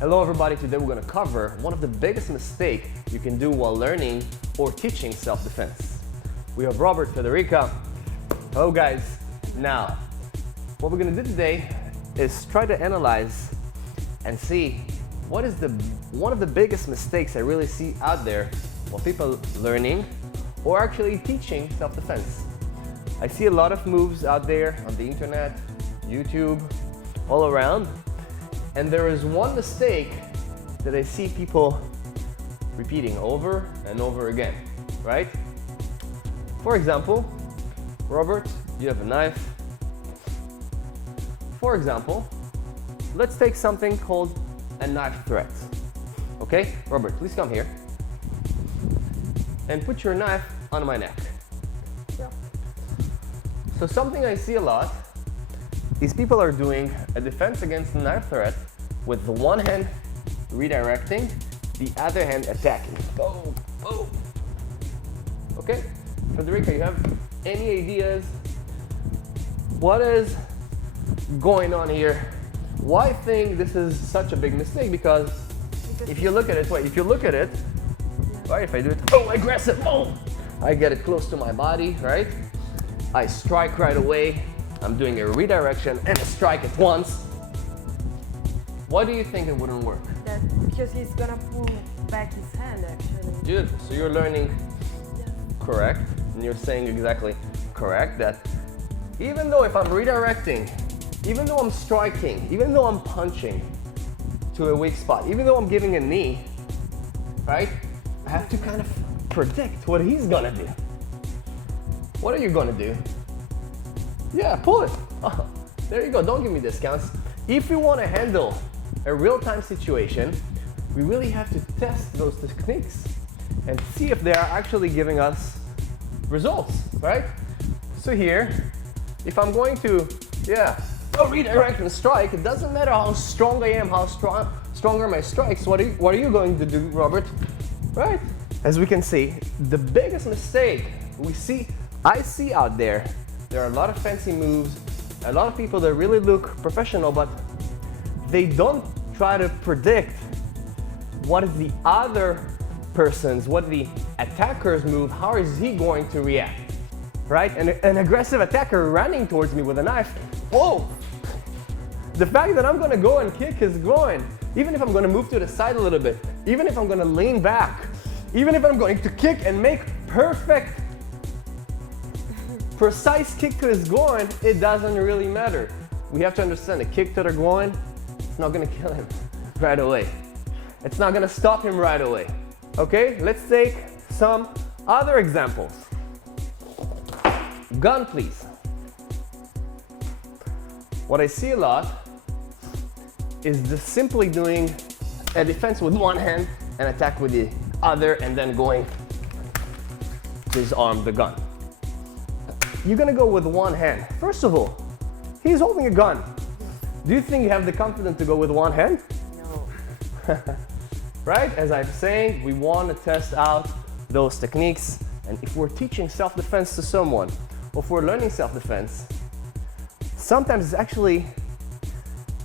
Hello everybody, today we're going to cover one of the biggest mistakes you can do while learning or teaching self-defense. We have Robert, Federica. Hello guys. Now, what we're going to do today is try to analyze and see what is one of the biggest mistakes I really see out there while people learning or actually teaching self-defense. I see a lot of moves out there on the internet, YouTube, all around. And there is one mistake that I see people repeating over and over again, right? For example, Robert, you have a knife. For example, let's take something called a knife threat. Okay, Robert, please come here and put your knife on my neck. Yeah. So something I see a lot is people are doing a defense against a knife threat with the one hand redirecting, the other hand attacking. Boom, boom. Okay, Federica, you have any ideas? What is going on here? Why I think this is such a big mistake? Because if you look at it, right, if I do it, oh, aggressive, boom, I get it close to my body, right? I strike right away. I'm doing a redirection and a strike at once. Why do you think it wouldn't work? Because he's gonna pull back his hand actually. Beautiful. So you're learning correct, and you're saying exactly correct that even though if I'm redirecting, even though I'm striking, even though I'm punching to a weak spot, even though I'm giving a knee, right? I have to kind of predict what he's gonna do. What are you gonna do? Yeah, pull it. Oh, there you go. Don't give me discounts. If we want to handle a real-time situation, we really have to test those techniques and see if they are actually giving us results, right? So here, if I'm going to, redirect and strike, it doesn't matter how strong I am, how strong are my strikes. What are you going to do, Robert? Right? As we can see, the biggest mistake I see out there are a lot of fancy moves, a lot of people that really look professional, but they don't try to predict what is the other person's, what the attacker's move, how is he going to react, right? An aggressive attacker running towards me with a knife, whoa! The fact that I'm gonna go and kick his groin, even if I'm gonna move to the side a little bit, even if I'm gonna lean back, even if I'm going to kick and make precise kick to his groin, it doesn't really matter. We have to understand a kick to the groin, it's not gonna kill him right away. It's not gonna stop him right away. Okay, let's take some other examples. Gun, please. What I see a lot is just simply doing a defense with one hand and attack with the other and then going disarm the gun. You're gonna go with one hand. First of all, he's holding a gun. Do you think you have the confidence to go with one hand? No. Right? As I'm saying, we want to test out those techniques. And if we're teaching self-defense to someone, or if we're learning self-defense, sometimes it's actually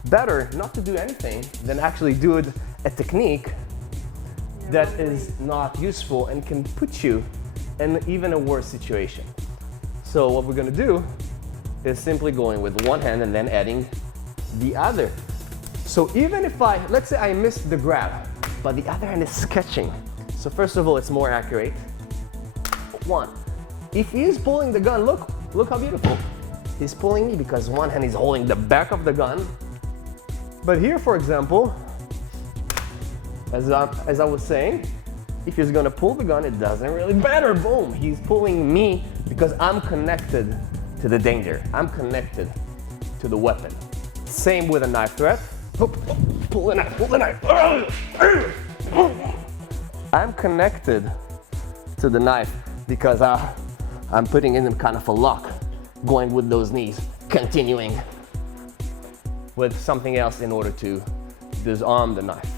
better not to do anything than actually do a technique that is not useful and can put you in even a worse situation. So what we're gonna do is simply going with one hand and then adding the other. So even if let's say I missed the grab, but the other hand is catching. So first of all, it's more accurate. One, if he is pulling the gun, look how beautiful. He's pulling me because one hand is holding the back of the gun. But here, for example, as I was saying, if he's gonna pull the gun, it doesn't really matter. Boom, he's pulling me because I'm connected to the danger. I'm connected to the weapon. Same with a knife threat. Pull the knife, pull the knife. I'm connected to the knife because I'm putting in kind of a lock, going with those knees, continuing with something else in order to disarm the knife.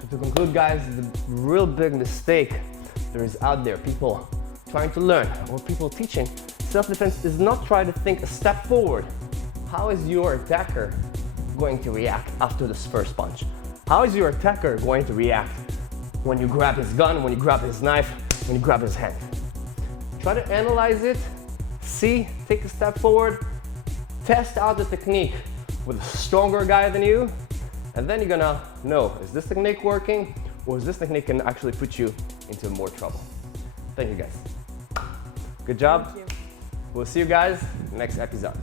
So to conclude, guys, the real big mistake there is out there, people trying to learn or people teaching self-defense, is not try to think a step forward. How is your attacker going to react after this first punch? How is your attacker going to react when you grab his gun, when you grab his knife, when you grab his hand? Try to analyze it, see, take a step forward, test out the technique with a stronger guy than you, and then you're gonna know, is this technique working, or is this technique can actually put you into more trouble? Thank you guys. Good job. Thank you. We'll see you guys next episode.